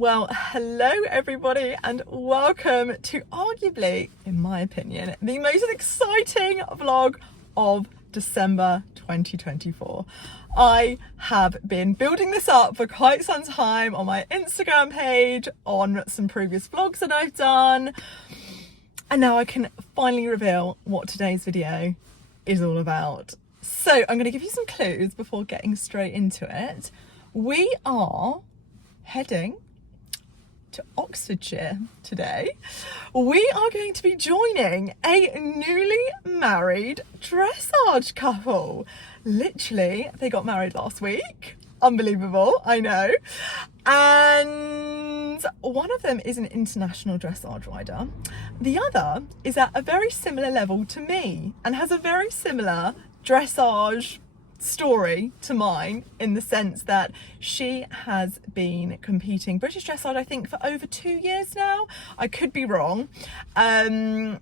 Well, hello everybody and welcome to arguably, in my opinion, the most exciting vlog of December 2024. I have been building this up for quite some time on my Instagram page, on some previous vlogs that I've done, and now I can finally reveal what today's video is all about. So I'm going to give you some clues before getting straight into it. We are heading to Oxfordshire today. We are going to be joining a newly married dressage couple. Literally, they got married last week. Unbelievable, I know. And one of them is an international dressage rider. The other is at a very similar level to me and has a very similar dressage story to mine, in the sense that she has been competing British dressage, I think, for over 2 years now. I could be wrong. I'm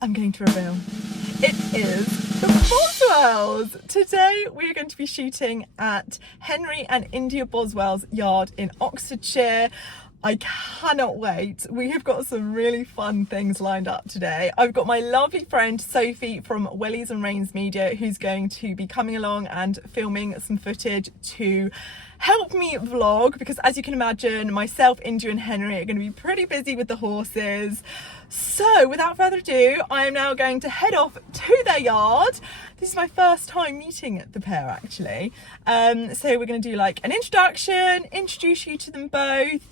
going to reveal. It is the Boswells. Today we are going to be shooting at Henry and India Boswell's yard in Oxfordshire. I cannot wait. We have got some really fun things lined up today. I've got my lovely friend Sophie from Wellies and Rains Media, who's going to be coming along and filming some footage to help me vlog, because as you can imagine, myself, India and Henry are going to be pretty busy with the horses. So without further ado, I am now going to head off to their yard. This is my first time meeting the pair, actually. So we're going to do like an introduction, introduce you to them both,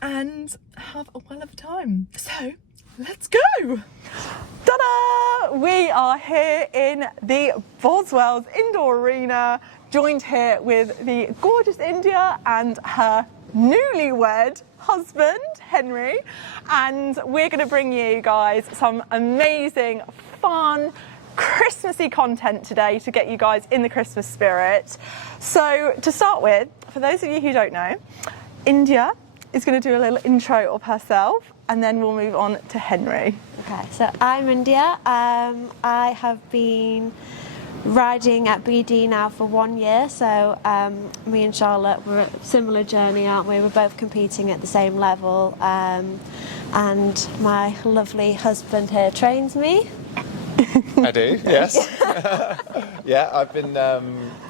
and have a well of a time. So let's go. Ta-da! We are here in the Boswells indoor arena, joined here with the gorgeous India and her newlywed husband, Henry. And we're going to bring you guys some amazing, fun, Christmassy content today to get you guys in the Christmas spirit. So to start with, for those of you who don't know, India is going to do a little intro of herself, and then we'll move on to Henry. Okay, so I'm India. I have been riding at BD now for 1 year, so me and Charlotte, we're at a similar journey, aren't we? We're both competing at the same level, and my lovely husband here trains me. I do, yes. Yeah, I've been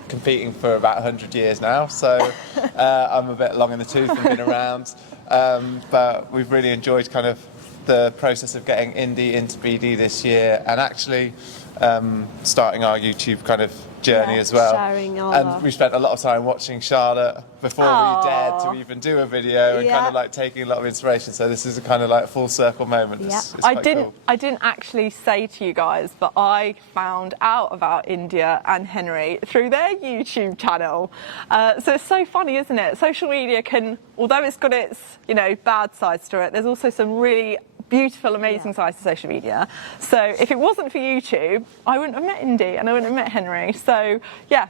competing for about 100 years now, so I'm a bit long in the tooth and been around, but we've really enjoyed kind of the process of getting Indy into BD this year, and actually starting our YouTube kind of journey as well. And we spent a lot of time watching Charlotte before we dared to even do a video, and kind of like taking a lot of inspiration. So this is a kind of like full circle moment. It's I didn't actually say to you guys, but I found out about India and Henry through their YouTube channel. So it's so funny, isn't it? Social media can, although it's got its, you know, bad sides to it, there's also some really beautiful, amazing sides to social media. So if it wasn't for YouTube, I wouldn't have met Indy and I wouldn't have met Henry. So yeah,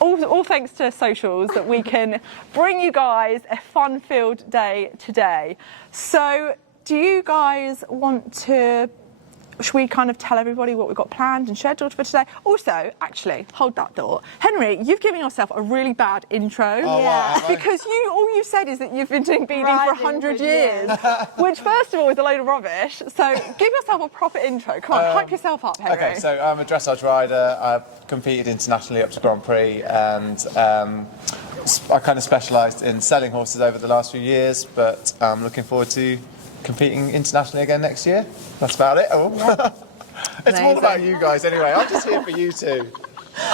all thanks to socials that we can bring you guys a fun-filled day today. So do you guys want to, should we kind of tell everybody what we've got planned and scheduled for today? Also, actually, hold that thought. Henry, you've given yourself a really bad intro. Oh, yeah. Because all you said is that you've been doing BD for 100 years, which first of all is a load of rubbish. So give yourself a proper intro. Come on, hype yourself up, Henry. Okay, so I'm a dressage rider. I've competed internationally up to Grand Prix, and I kind of specialised in selling horses over the last few years, but I'm looking forward to competing internationally again next year. That's about it. It's all about you guys anyway. I'm just here for you two.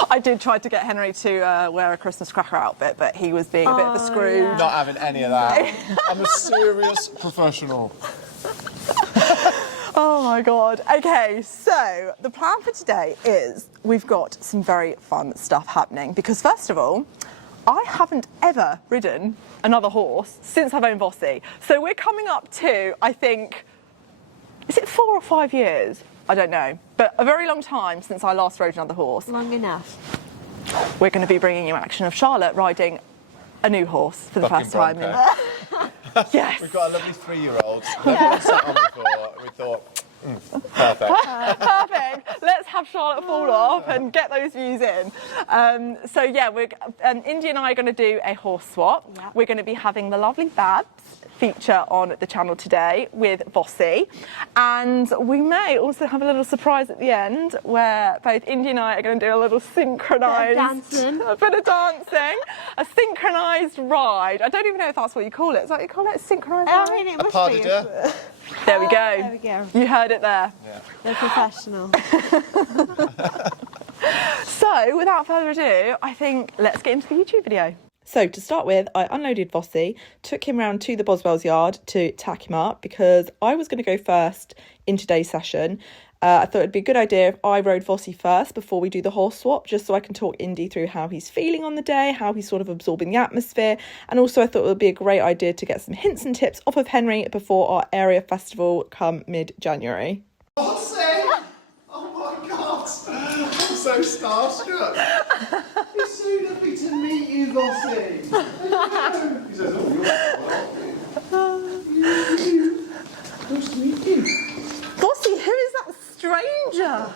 I did try to get Henry to wear a Christmas cracker outfit, but he was being a bit of a screw. Yeah. Not having any of that. I'm a serious professional. Oh my God. Okay, so the plan for today is we've got some very fun stuff happening, because first of all, I haven't ever ridden another horse since I've owned Vossi. So we're coming up to, I think, is it 4 or 5 years? I don't know, but a very long time since I last rode another horse. Long enough. We're going to be bringing you action of Charlotte riding a new horse for the first time. Yes. We've got a lovely 3-year-old that we sat on before. We thought, Perfect. Perfect. Let's have Charlotte fall off and get those views in. So yeah, Indy and I are going to do a horse swap. Yeah. We're going to be having the lovely Babs feature on the channel today with Vossi, and we may also have a little surprise at the end where both Indy and I are going to do a little synchronised, a bit of dancing, a synchronised ride. I don't even know if that's what you call it. Is that what you call it? A synchronised ride? I mean, it A must pas be. de deux. There we go. There we go. You heard it there. Yeah. They're professional. So, without further ado, I think let's get into the YouTube video. So, to start with, I unloaded Vossy, took him round to the Boswells yard to tack him up because I was going to go first in today's session. I thought it'd be a good idea if I rode Vossy first before we do the horse swap, just so I can talk Indy through how he's feeling on the day, how he's sort of absorbing the atmosphere. And also I thought it would be a great idea to get some hints and tips off of Henry before our area festival come mid-January. Vossi! Oh my God! I'm so starstruck. It's so lovely to meet you, Vossi. He says, oh, you're nice to meet you. Vossy, who is that stranger?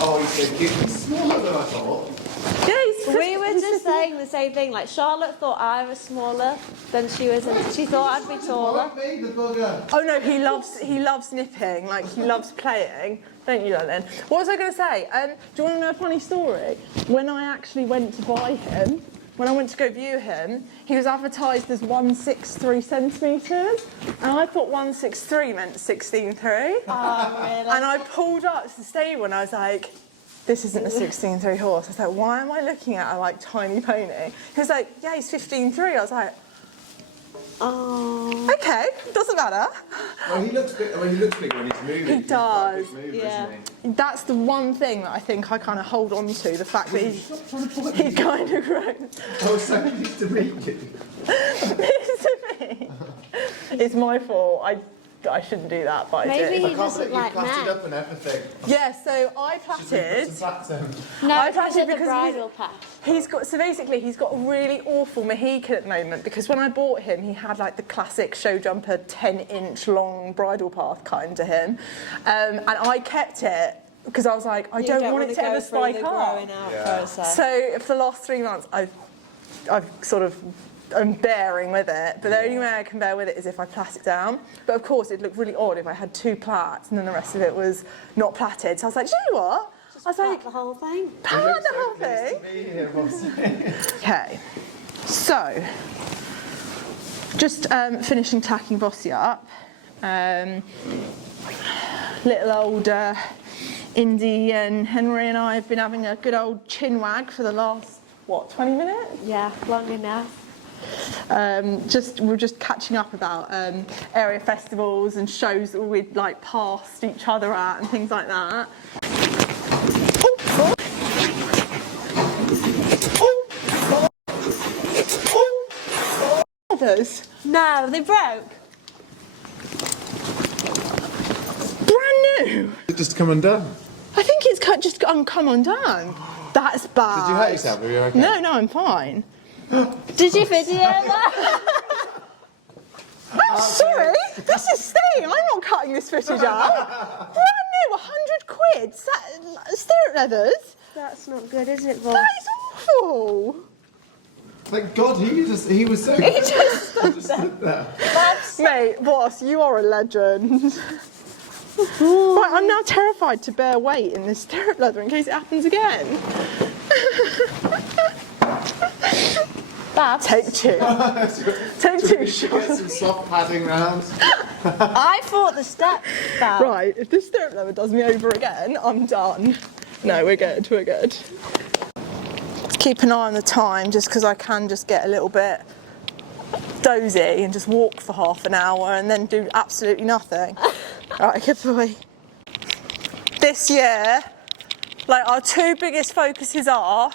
Oh, he's so cute. He's smaller than I thought. Yeah, We were just saying the same thing. Like Charlotte thought I was smaller than she was, and she thought I'd be taller. Like me, the bugger. Oh no, he loves nipping, like he loves playing. Don't you, darling? What was I going to say? Do you want to know a funny story? When I actually went to buy him, when I went to go view him, he was advertised as 163 centimetres, and I thought 163 meant 16'3". Oh, really? And I pulled up to the stable and I was like, this isn't a 16'3" horse. I was like, why am I looking at a like tiny pony? He was like, yeah, he's 15'3". I was like, Oh. okay, doesn't matter. Well, he looks big. Well, he looks big when he's moving. He He's quite a does, big mover, yeah. isn't he? That's the one thing that I think I kind of hold on to, the fact that he's kind of grown. I was so pleased to meet you. It's to me. It's my fault. I shouldn't do that, but I Maybe did. he I can't doesn't believe you like plaited men. up and everything. Yeah, so I Should we plaited. put some plaits in? No, I because plaited of the because bridal path. He's got a really awful Mohican at the moment, because when I bought him, he had like the classic show jumper 10-inch long bridle path cut into him, and I kept it because I was like, I don't want it to ever spike up. Process. So for the last 3 months, I've sort of I'm bearing with it, but the only way I can bear with it is if I plait it down. But of course, it'd look really odd if I had 2 plaits and then the rest of it was not plaited. So I was like, do you know what? I was like, the whole thing. plait You the look so whole pleased thing. to be here, Vossi. Okay, so just finishing tacking Vossy up. Little old Indy and Henry and I have been having a good old chin wag for the last, 20 minutes? Yeah, long enough. We're just catching up about area festivals and shows that we'd like passed each other at and things like that. Others, No, they broke. brand new. Just come undone. I think it's just come undone. That's bad. Did you hurt yourself? Were you okay? No, I'm fine. Did you video that? I'm sorry, this is staying. I'm not cutting this footage out. Brand new, 100 quid. Stirrup leathers. That's not good, is it, Voss? That is awful. Thank God he was so. He just stood there. Mate, Voss, you are a legend. Right, I'm now terrified to bear weight in this stirrup leather in case it happens again. Babs. Take 2. Take 2 Get shots. some soft padding round. I thought the step down. Right, if this stirrup leather does me over again, I'm done. No, we're good, we're good. Let's keep an eye on the time, just because I can just get a little bit dozy and just walk for half an hour and then do absolutely nothing. Right, good boy. This year, like our 2 biggest focuses are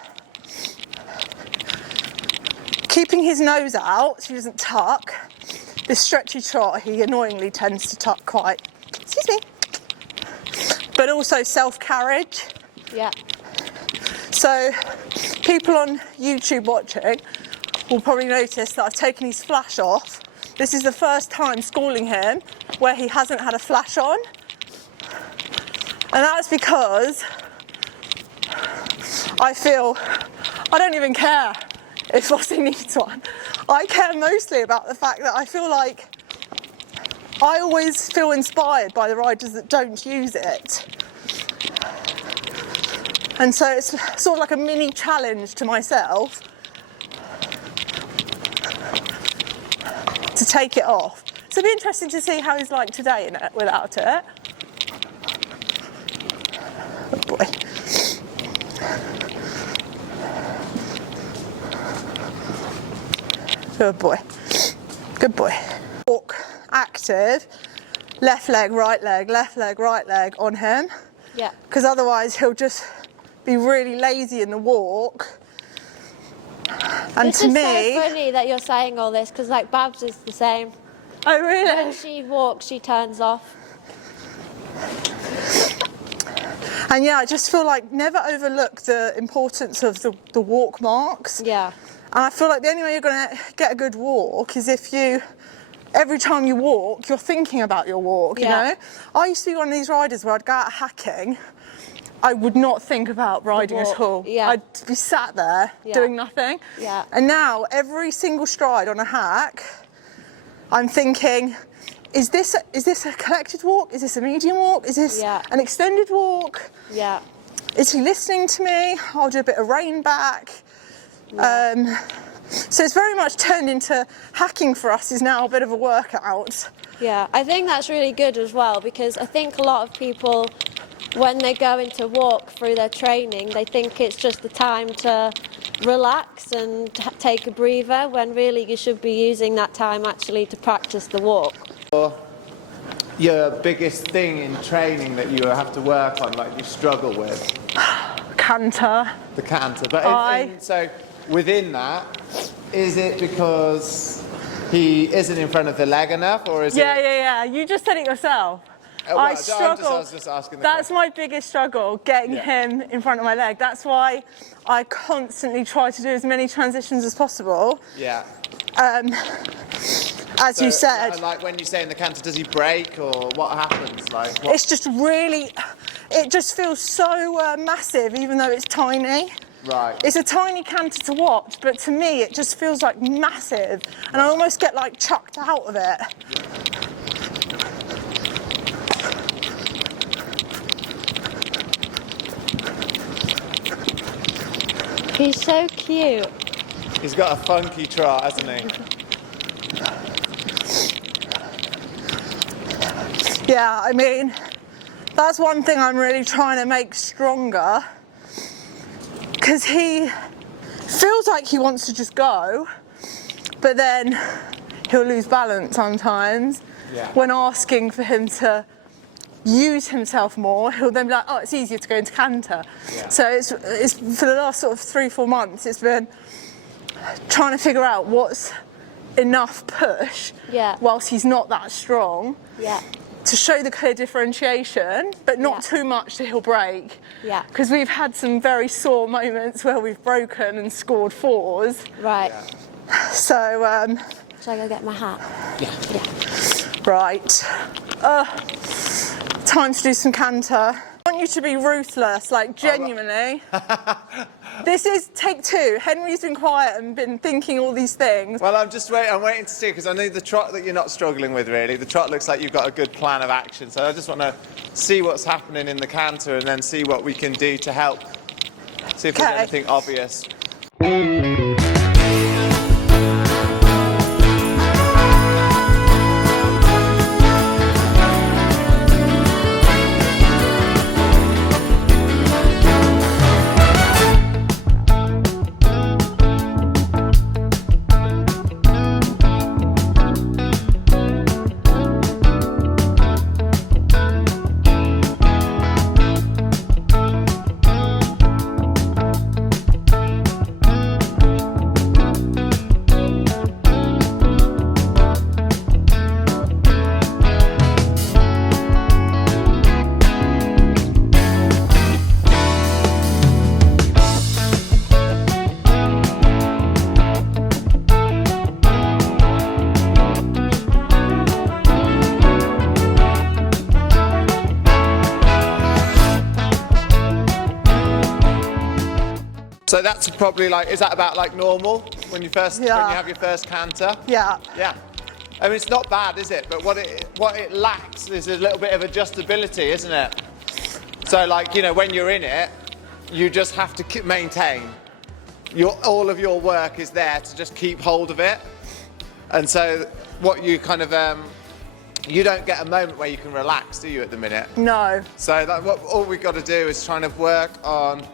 keeping his nose out so he doesn't tuck. This stretchy trot, he annoyingly tends to tuck quite, excuse me, but also self-carriage. Yeah. So people on YouTube watching will probably notice that I've taken his flash off this is the first time schooling him where he hasn't had a flash on. And that's because I feel I don't even care if Vossi needs one. I care mostly about the fact that I feel like I always feel inspired by the riders that don't use it. And so it's sort of like a mini challenge to myself to take it off. So it'll be interesting to see how he's like today in it without it. Oh boy. Good boy. Good boy. Walk active, left leg, right leg on him. Yeah. Because otherwise he'll just be really lazy in the walk. And This to is me, so funny that you're saying all this, because like Babs is the same. oh really? When she walks, she turns off. And yeah, I just feel like never overlook the importance of the walk marks. Yeah. And I feel like the only way you're going to get a good walk is if you, every time you walk, you're thinking about your walk, you know? I used to be one of these riders where I'd go out hacking, I would not think about riding at all. Yeah. I'd be sat there doing nothing. Yeah. And now every single stride on a hack, I'm thinking, is this a collected walk? Is this a medium walk? Is this an extended walk? Yeah. Is he listening to me? I'll do a bit of rein back. So it's very much turned into hacking for us is now a bit of a workout. Yeah, I think that's really good as well, because I think a lot of people, when they go into walk through their training, they think it's just the time to relax and take a breather, when really you should be using that time actually to practice the walk. Your biggest thing in training that you have to work on, like you struggle with? Canter. The canter. But so within that, is it because he isn't in front of the leg enough, or is it? Yeah. You just said it yourself. Well, I struggle. I was just asking the That's question. my biggest struggle, getting him in front of my leg. That's why I constantly try to do as many transitions as possible. Yeah. As you said. Like when you say in the canter, does he break or what happens? Like It's just really, it just feels so massive, even though it's tiny. Right. It's a tiny canter to watch, but to me it just feels like massive, and I almost get like chucked out of it. He's so cute. He's got a funky trot, hasn't he? Yeah, I mean, that's one thing I'm really trying to make stronger, because he feels like he wants to just go, but then he'll lose balance sometimes. When asking for him to use himself more, he'll then be like, oh, it's easier to go into canter. So it's for the last sort of 3-4 months, it's been trying to figure out what's enough push whilst he's not that strong to show the clear differentiation, but not too much so he'll break. Because we've had some very sore moments where we've broken and scored 4s. Right. So, Shall I go get my hat? right. Time to do some canter. I want you to be ruthless, like genuinely. This is take 2. Henry's been quiet and been thinking all these things. Well, I'm waiting to see, because I know the trot that you're not struggling with really. The trot looks like you've got a good plan of action. So I just want to see what's happening in the canter and then see what we can do to help. See if there's anything obvious. So that's probably like, is that about like normal when you have your first canter? Yeah. Yeah. I mean, it's not bad, is it? But what it lacks is a little bit of adjustability, isn't it? So like, you know, when you're in it, you just have to maintain. All of your work is there to just keep hold of it. And so what you kind of, you don't get a moment where you can relax, do you, at the minute? No. So all we've got to do is trying to work on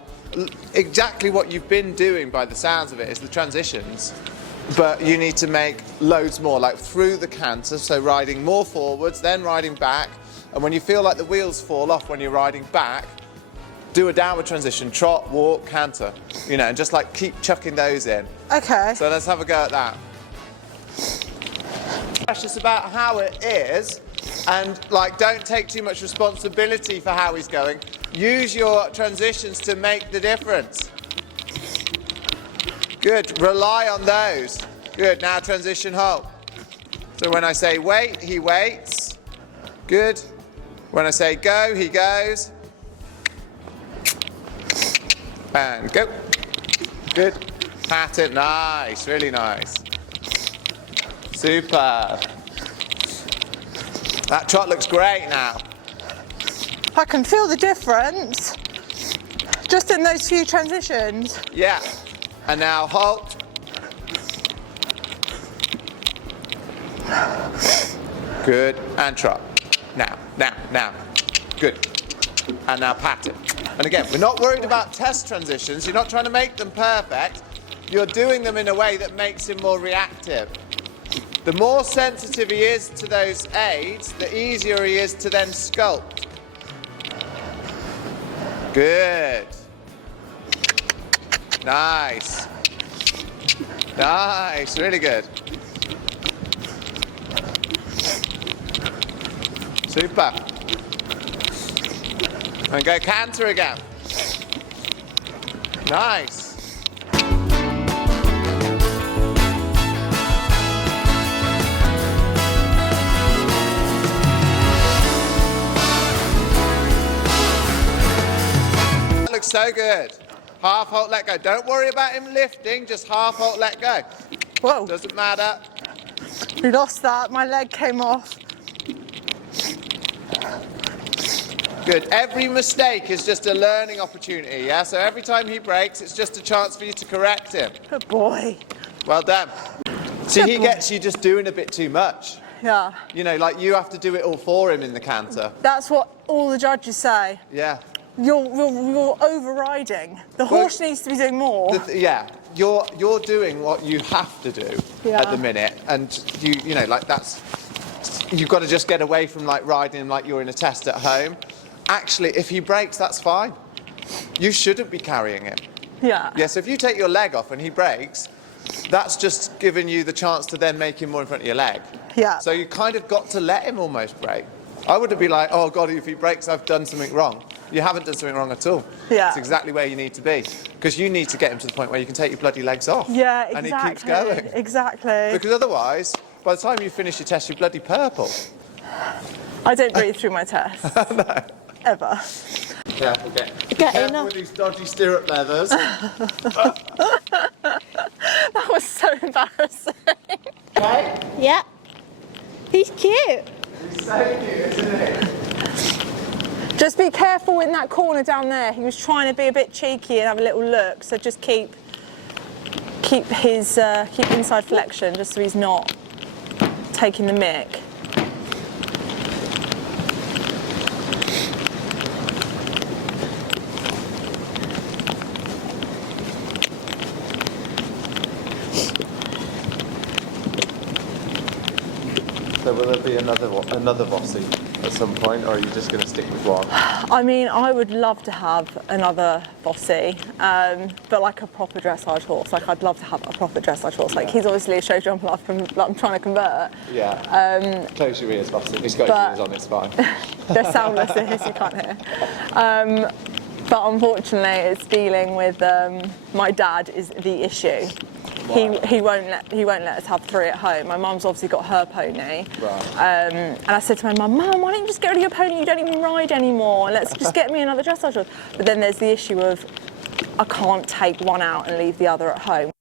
exactly what you've been doing by the sounds of it, is the transitions. But you need to make loads more, like through the canter, so riding more forwards, then riding back. And when you feel like the wheels fall off when you're riding back, do a downward transition, trot, walk, canter, you know, and just like keep chucking those in. Okay. So let's have a go at that. Precious about how it is, and like don't take too much responsibility for how he's going. Use your transitions to make the difference. Good, rely on those. Good, now transition halt. So when I say wait, he waits. Good. When I say go, he goes. And go. Good. Pat it, nice, really nice. Super. That trot looks great now. I can feel the difference just in those few transitions. Yeah. And now halt. Good. And trot. Now. Good. And now pat it. And again, we're not worried about test transitions. You're not trying to make them perfect. You're doing them in a way that makes him more reactive. The more sensitive he is to those aids, the easier he is to then sculpt. Good. Nice. Nice, really good. Super. And go canter again. Nice. That looks so good. Half halt, let go. Don't worry about him lifting, just half halt, let go. Whoa. Doesn't matter. We lost that, my leg came off. Good. Every mistake is just a learning opportunity, yeah? So every time he breaks, it's just a chance for you to correct him. Good boy. Well done. See, Good he boy. gets you just doing a bit too much. Yeah. You know, like you have to do it all for him in the canter. That's what all the judges say. Yeah. You're overriding. The horse needs to be doing more. Yeah. You're doing what you have to do at the minute, and you know, like that's, you've got to just get away from like riding like you're in a test at home. Actually, if he breaks, that's fine. You shouldn't be carrying him. Yeah. Yeah, so if you take your leg off and he breaks, that's just giving you the chance to then make him more in front of your leg. Yeah. So you kind of got to let him almost break. I wouldn't be like, oh God, if he breaks, I've done something wrong. You haven't done something wrong at all. Yeah. It's exactly where you need to be. Because you need to get him to the point where you can take your bloody legs off. Yeah, exactly. And he keeps going. Exactly. Because otherwise, by the time you finish your test, you're bloody purple. I don't breathe through my test. No. Ever. Careful, Get careful enough. with these dodgy stirrup leathers. That was so embarrassing. Okay? Yeah. He's cute. He's so cute, isn't he? Just be careful in that corner down there. He was trying to be a bit cheeky and have a little look, so just keep inside flexion, just so he's not taking the mick. So will there be another Vossi at some point, or are you just going to stick with one? I mean, I would love to have another Vossy, but like a proper dressage horse. Like, I'd love to have a proper dressage horse. Like, he's obviously a show jumper I'm trying to convert. Yeah. Close your ears, Vossi. He's got his ears on, it's fine. They're soundless ears, you can't hear. But unfortunately, it's dealing with my dad is the issue. Wow. He won't let us have 3 at home. My mum's obviously got her pony. Right. And I said to my mum, why don't you just get rid of your pony? You don't even ride anymore. Let's just get me another dressage horse. But then there's the issue of I can't take one out and leave the other at home.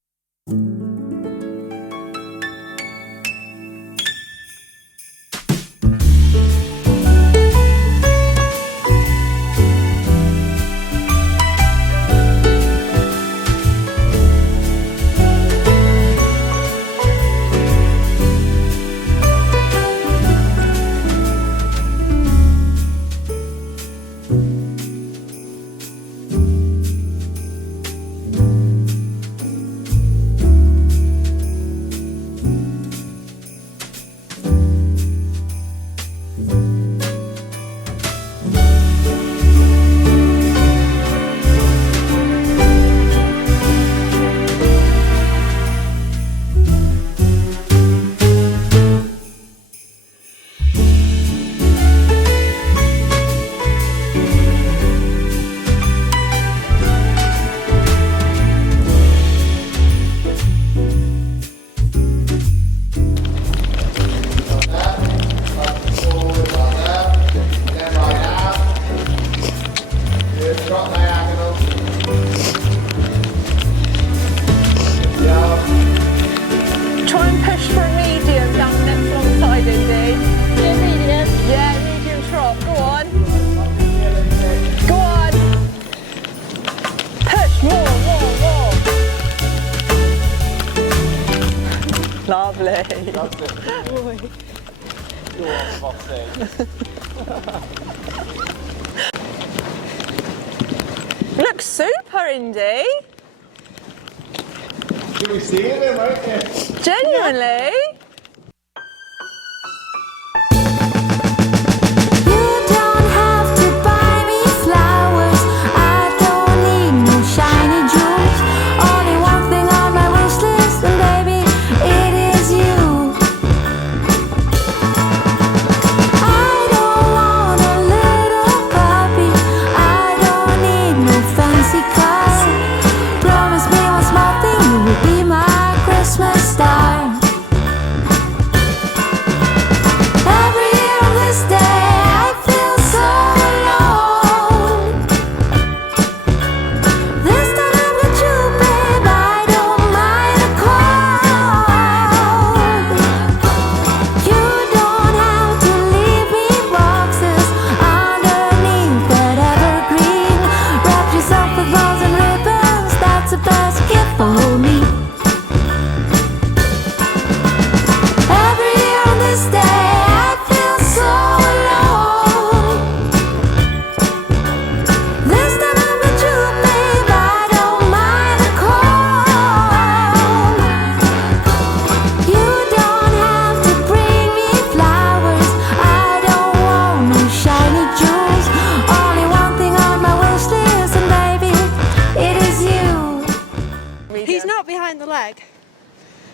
Lovely. Loved it. Go on, Vossi. Looks super, Indy. You'll be seeing him, won't you? Genuinely.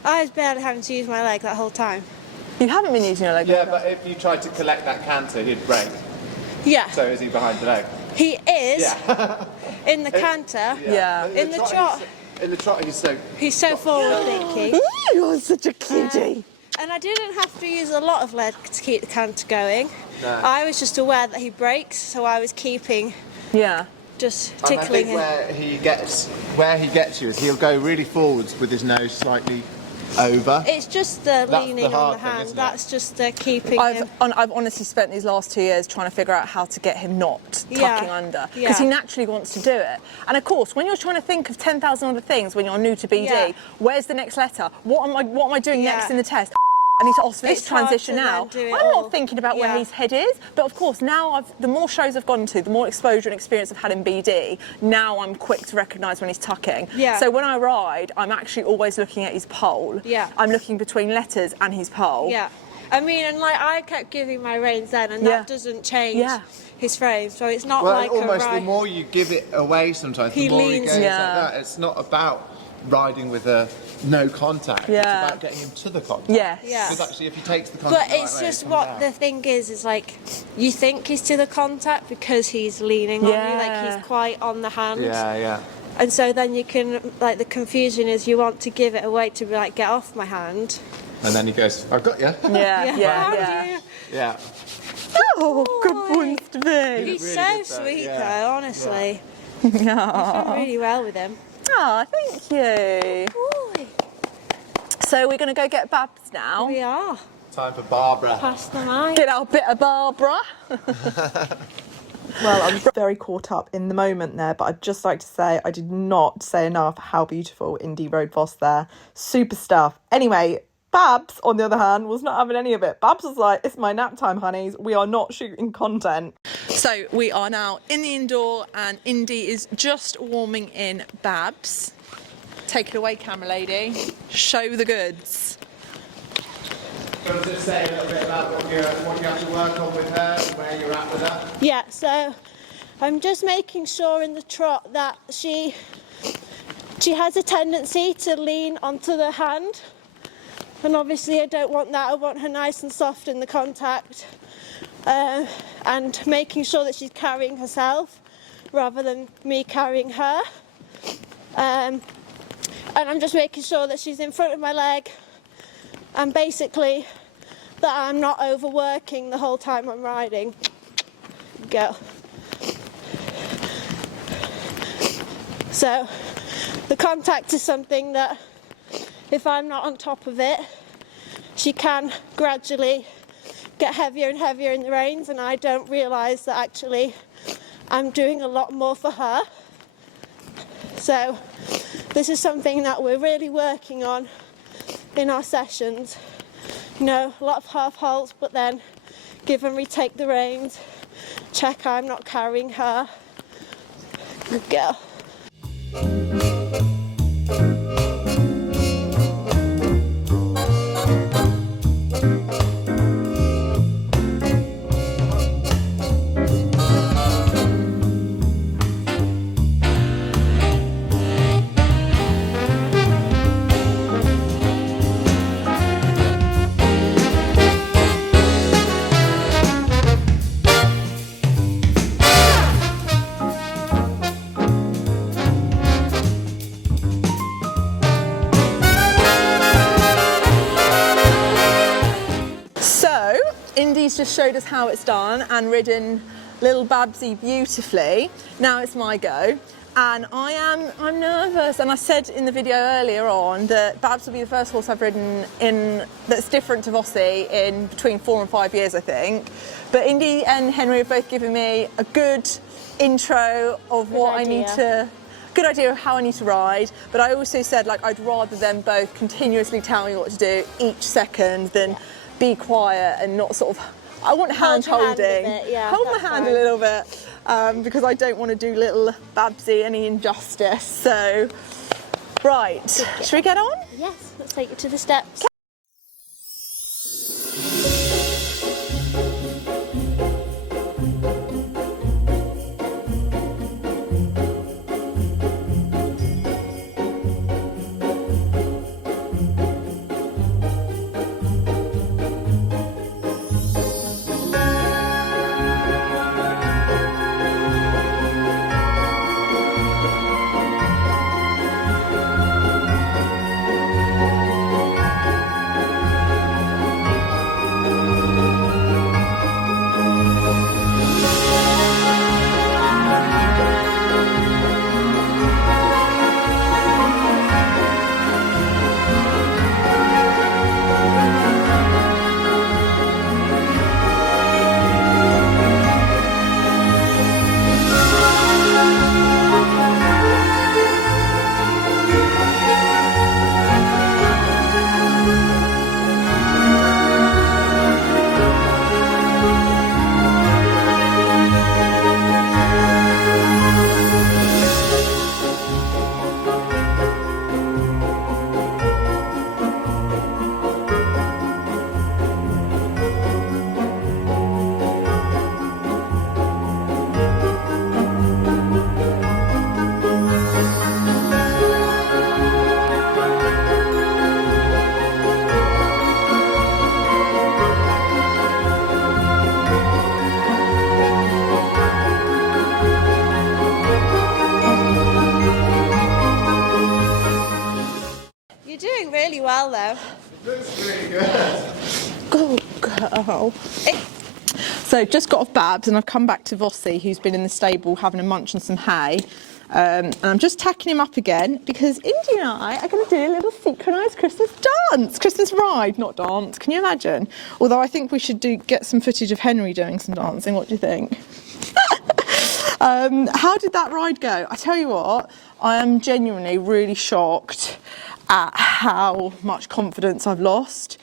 I was barely having to use my leg that whole time. You haven't been using your leg? Yeah, but if you tried to collect that canter, he'd break. Yeah. So is he behind the leg? He is. Yeah. In the canter. Yeah. In the trot. In the trot, he's so forward thinking. You're such a cutie. And I didn't have to use a lot of leg to keep the canter going. No. I was just aware that he breaks, so I was keeping. Yeah. Just And tickling I think where he gets you is he'll go really forwards with his nose slightly over. It's just the leaning the on hard the thing, hand. isn't it? That's just the keeping him. I've honestly spent these last 2 years trying to figure out how to get him not tucking under, because he naturally wants to do it. And of course, when you're trying to think of 10,000 other things when you're new to BD, where's the next letter? What am I doing next in the test? I need to ask for this transition now. I'm not thinking about where his head is, but of course now the more shows I've gone to, the more exposure and experience I've had in BD, now I'm quick to recognise when he's tucking. Yeah. So when I ride, I'm actually always looking at his pole. Yeah. I'm looking between letters and his pole. Yeah. I mean, and like I kept giving my reins then, and that doesn't change his frame, so it's not like almost the more you give it away sometimes, the more he goes like that. It's not about riding with no contact. It's about getting him to the contact. Yes. Yeah. Because actually, if he takes the contact, but it's just what the thing is like you think he's to the contact because he's leaning on you, like he's quite on the hand. Yeah, yeah. And so then you can, like, the confusion is you want to give it away to like get off my hand. And then he goes, I've got you. Yeah. Oh, good ones to be. He's really so good, sweet though, though, honestly. You've done really well with him. Oh, thank you. Boy. So we're going to go get Babs now. We are. Time for Barbara. Past the line. Get our bit of Barbara. Well, I'm very caught up in the moment there, but I'd just like to say I did not say enough how beautiful Indy rode Voss there. Super stuff. Anyway, Babs, on the other hand, was not having any of it. Babs was like, it's my nap time, honeys. We are not shooting content. So we are now in the indoor and Indy is just warming in Babs. Take it away, camera lady. Show the goods. Do you want to just say a little bit about what you have to work on with her, where you're at with her? Yeah, so I'm just making sure in the trot that she has a tendency to lean onto the hand. And obviously I don't want that. I want her nice and soft in the contact. And making sure that she's carrying herself rather than me carrying her. And I'm just making sure that she's in front of my leg and basically that I'm not overworking the whole time I'm riding. Go. So the contact is something that if I'm not on top of it, she can gradually get heavier and heavier in the reins, and I don't realise that actually I'm doing a lot more for her. So this is something that we're really working on in our sessions. You know, a lot of half halts, but then give and retake the reins, check I'm not carrying her. Good girl. Indy's just showed us how it's done and ridden little Babsy beautifully. Now it's my go. And I'm nervous, and I said in the video earlier on that Babs will be the first horse I've ridden in that's different to Vossi in between 4 and 5 years, I think. But Indy and Henry have both given me a good intro of what I need to, good idea of how I need to ride. But I also said, like, I'd rather them both continuously tell me what to do each second than be quiet and not sort of, I want hand holding. Hold my hand a little bit. Because I don't want to do little Babsy any injustice. So, right, should we get on? Yes, let's take it to the steps. Well, though. Looks really good. Good girl. So So just got off Babs and I've come back to Vossi, who's been in the stable having a munch on some hay. And I'm just tacking him up again because Indy and I are going to do a little synchronised Christmas dance. Christmas ride, not dance. Can you imagine? Although I think we should get some footage of Henry doing some dancing. What do you think? How did that ride go? I tell you what, I am genuinely really shocked at how much confidence I've lost.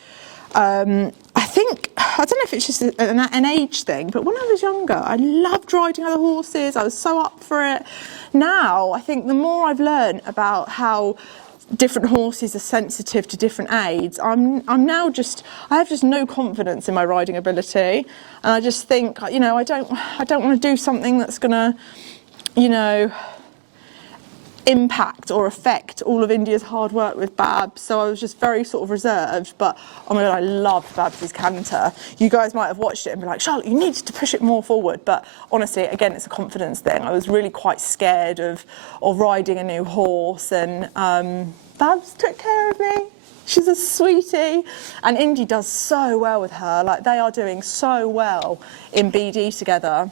I don't know if it's just an age thing, but when I was younger, I loved riding other horses. I was so up for it. Now, I think the more I've learned about how different horses are sensitive to different aids, I have just no confidence in my riding ability. And I just think, you know, I don't want to do something that's going to, you know, impact or affect all of India's hard work with Babs, so I was just very sort of reserved. But oh my god, I loved Babs's canter. You guys might have watched it and be like, Charlotte, you needed to push it more forward. But honestly, again, it's a confidence thing. I was really quite scared of riding a new horse, and Babs took care of me. She's a sweetie, and Indy does so well with her. Like, they are doing so well in BD together.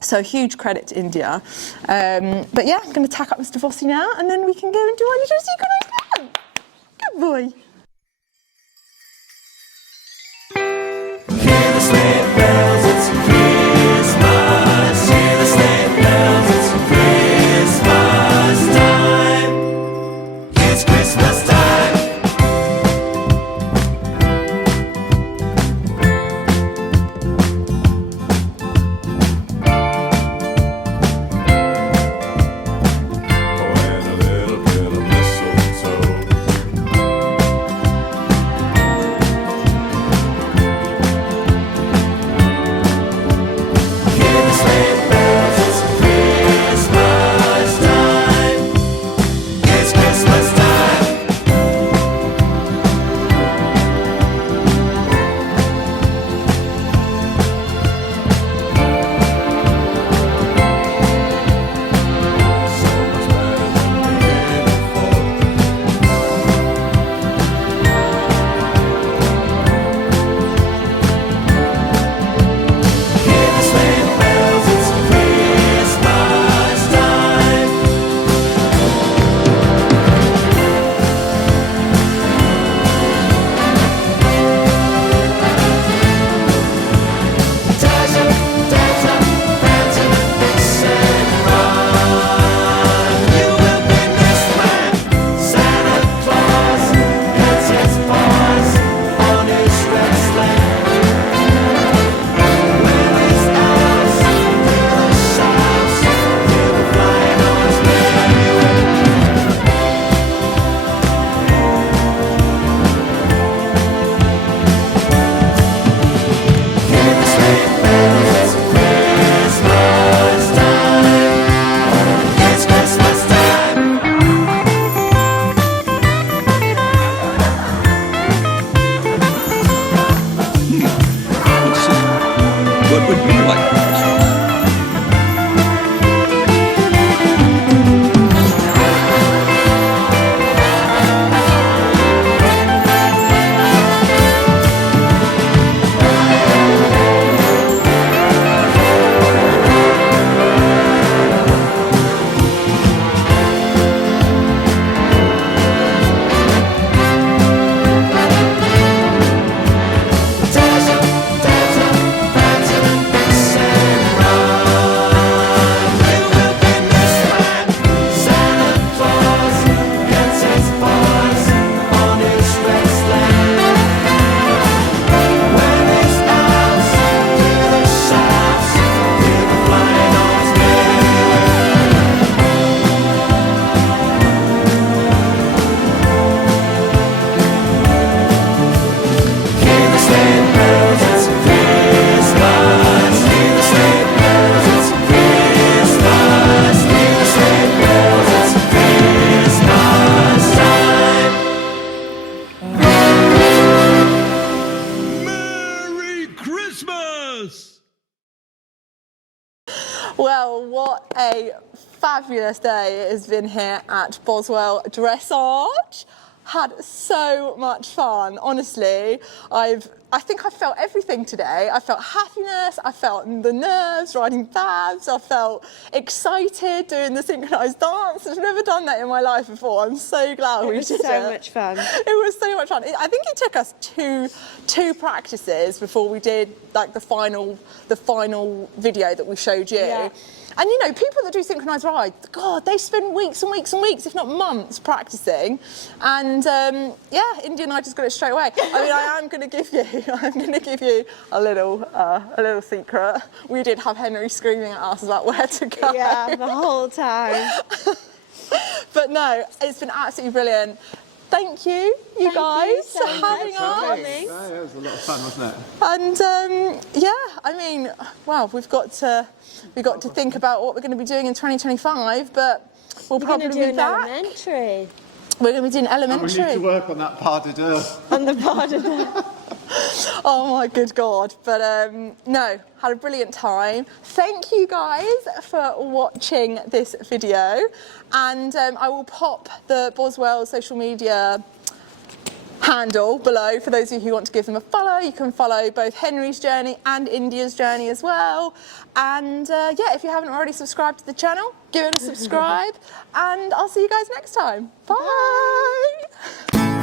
So huge credit to India. But yeah, I'm going to tack up Mr. Vossy now, and then we can go and do our little synchronised dance. Good boy. Hear the sleigh bells, it's Christmas. Hear the sleigh bells, it's Christmas time. It's Christmas time. Well, what a fabulous day it has been here at Boswell Dressage. had so much fun. Honestly, I think I felt everything today. I felt happiness, I felt the nerves riding babs, I felt excited doing the synchronised dance. I've never done that in my life before. I'm so glad we did it. It was so much fun. It was so much fun. I think it took us two practices before we did like the final video that we showed you. Yeah. And you know, people that do synchronised rides, God, they spend weeks and weeks and weeks, if not months, practicing. And yeah, India and I just got it straight away. I mean, I'm going to give you a little secret. We did have Henry screaming at us about where to go. Yeah, the whole time. But no, it's been absolutely brilliant. Thank you, you guys, for having us. Yeah, it was a lot of fun, wasn't it? And yeah, I mean, well, we've got to think about what we're going to be doing in 2025 , but we'll probably We're going to do be an back. elementary. We're going to be doing And we elementary. need to work on that pas de deux. On the border. Oh my good God. But no, had a brilliant time. Thank you guys for watching this video. And I will pop the Boswells social media handle below for those of you who want to give them a follow. You can follow both Henry's journey and India's journey as well. And yeah, if you haven't already subscribed to the channel, give it a subscribe. And I'll see you guys next time. Bye.